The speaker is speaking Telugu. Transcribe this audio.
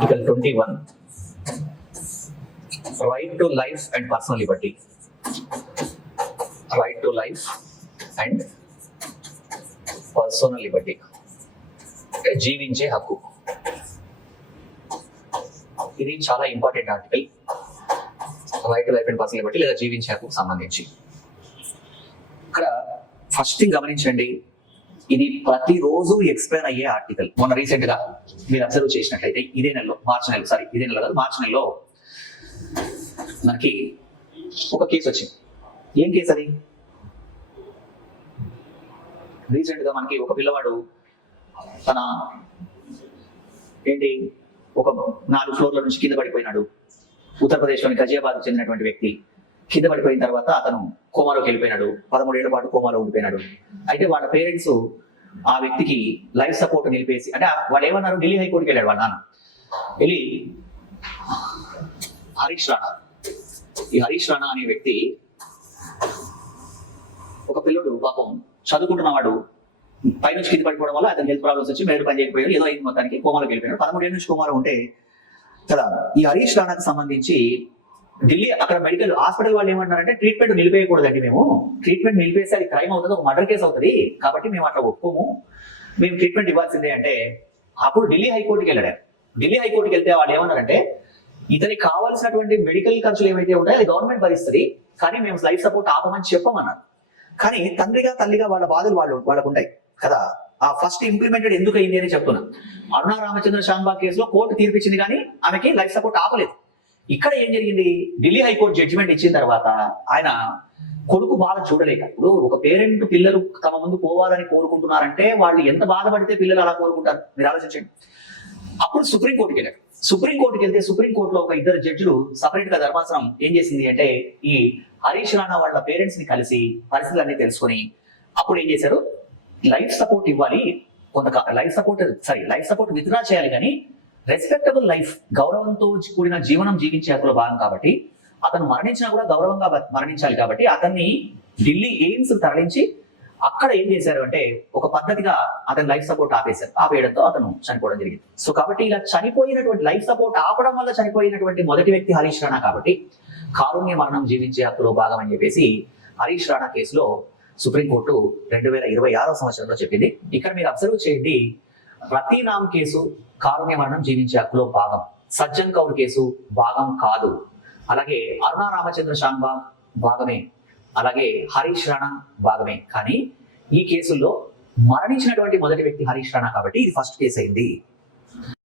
Article 21, right to life and personal liberty. Right to life and personal liberty. జీవించే హక్కు. ఇది చాలా important article. Right to life and personal Liberty లేదా జీవించే హక్కుకు సంబంధించి. ఇక్కడ ఫస్ట్ థింగ్ గమనించండి, ఇది ప్రతిరోజు ఎక్స్పైర్ అయ్యే ఆర్టికల్. మొన్న రీసెంట్ గా మీరు అబ్జర్వ్ చేసినట్లయితే ఇదే నెలలో మార్చి నెలలో మనకి ఒక కేసు వచ్చింది. ఏం కేసు అది? రీసెంట్ గా మనకి ఒక పిల్లవాడు తన ఒక 4 ఫ్లోర్ల నుంచి కింద పడిపోయినాడు. ఉత్తరప్రదేశ్లోని గజియాబాద్కు చెందినటువంటి వ్యక్తి కింద పడిపోయిన తర్వాత అతను కోమాలోకి వెళ్ళిపోయినాడు. 13 ఏళ్ల పాటు కోమాలో ఉండిపోయినాడు. అయితే వాళ్ళ పేరెంట్స్ ఆ వ్యక్తికి లైఫ్ సపోర్ట్ నిలిపేసి, అంటే వాళ్ళు ఏమన్నారు, ఢిల్లీ హైకోర్టుకి వెళ్ళాడు వాళ్ళ నాన్న. వెళ్ళి హరీష్ రాణా అనే వ్యక్తి, ఒక పిల్లడు పాపం చదువుకుంటున్నవాడు, పైనుంచి కింద పడిపోవడం వల్ల అతను హెల్త్ ప్రాబ్లమ్స్ వచ్చి మేడు పని చేయకపోయాడు, ఏదో అయింది, మొత్తానికి కోమాలోకి వెళ్ళిపోయాడు. 13 ఏళ్ళ నుంచి కోమాలో ఉంటే కదా, ఈ హరీష్ రాణాకు సంబంధించి ఢిల్లీ అక్కడ మెడికల్ హాస్పిటల్ వాళ్ళు ఏమంటారంటే, ట్రీట్మెంట్ నిలిపేయకూడదండి, మేము ట్రీట్మెంట్ నిలిపేస్తే అది క్రైమ్ అవుతుంది, ఒక మర్డర్ కేసు అవుతుంది, కాబట్టి మేము అట్లా ఒప్పుకోము, మేము ట్రీట్మెంట్ ఇవ్వాల్సిందే అంటే, అప్పుడు ఢిల్లీ హైకోర్టుకి వెళ్ళాడు. ఢిల్లీ హైకోర్టుకి వెళ్తే వాళ్ళు ఏమన్నారంటే, ఇతనికి కావాల్సినటువంటి మెడికల్ ఖర్చులు ఏవైతే ఉంటాయో అది గవర్నమెంట్ భరిస్తుంది, కానీ మేము లైఫ్ సపోర్ట్ ఆపమని చెప్పమన్నారు. కానీ తండ్రిగా తల్లిగా వాళ్ళ బాధలు వాళ్ళకు ఉంటాయి కదా. ఆ ఫస్ట్ ఇంప్లిమెంటెడ్ ఎందుకు అయింది అని చెప్తున్నా. అరుణా రామచంద్ర శాంబాగ్ కేసులో కోర్టు తీర్పిచ్చింది, కానీ ఆమెకి లైఫ్ సపోర్ట్ ఆపలేదు. ఇక్కడ ఏం జరిగింది, ఢిల్లీ హైకోర్టు జడ్జిమెంట్ ఇచ్చిన తర్వాత ఆయన కొడుకు బాధ చూడలేక, ఇప్పుడు ఒక పేరెంట్ పిల్లలు తమ ముందు పోవాలని కోరుకుంటున్నారంటే వాళ్ళు ఎంత బాధపడితే పిల్లలు అలా కోరుకుంటారు, మీరు ఆలోచించండి. అప్పుడు సుప్రీంకోర్టుకి వెళ్ళారు. సుప్రీంకోర్టుకి వెళ్తే సుప్రీంకోర్టులో ఒక 2 జడ్జిలు సపరేట్ గా ధర్మాసనం ఏం చేసింది అంటే, ఈ హరీష్ రాణా వాళ్ళ పేరెంట్స్ ని కలిసి పరిస్థితులన్నీ తెలుసుకొని అప్పుడు ఏం చేశారు, లైఫ్ సపోర్ట్ ఇవ్వాలి, లైఫ్ సపోర్ట్ విత్డ్రా చేయాలి, కానీ రెస్పెక్టబుల్ లైఫ్, గౌరవంతో కూడిన జీవనం జీవించే హక్కులో భాగం కాబట్టి అతను మరణించినా కూడా గౌరవంగా మరణించాలి, కాబట్టి అతన్ని ఢిల్లీ ఎయిమ్స్ తరలించి అక్కడ ఏం చేశారు అంటే, ఒక పద్ధతిగా అతని లైఫ్ సపోర్ట్ ఆపేయడంతో అతను చనిపోవడం జరిగింది. సో కాబట్టి ఇలా చనిపోయినటువంటి లైఫ్ సపోర్ట్ ఆపడం వల్ల చనిపోయినటువంటి మొదటి వ్యక్తి హరీష్ రాణా, కాబట్టి కారుణ్య మరణం జీవించే హక్కులో భాగం అని చెప్పేసి హరీష్ రాణా కేసులో సుప్రీంకోర్టు 2026వ సంవత్సరంలో చెప్పింది. ఇక్కడ మీరు అబ్జర్వ్ చేయండి, రతీనామ్ కేసు కారుణ్య మరణం జీవించే హక్కులో భాగం, సజ్జన్ కౌర్ కేసు భాగం కాదు, అలాగే అరుణా రామచంద్ర శాంబాగ్ భాగమే, అలాగే హరీష్ రాణా భాగమే. కానీ ఈ కేసుల్లో మరణించినటువంటి మొదటి వ్యక్తి హరీష్ రాణా కాబట్టి ఇది ఫస్ట్ కేసు అయింది.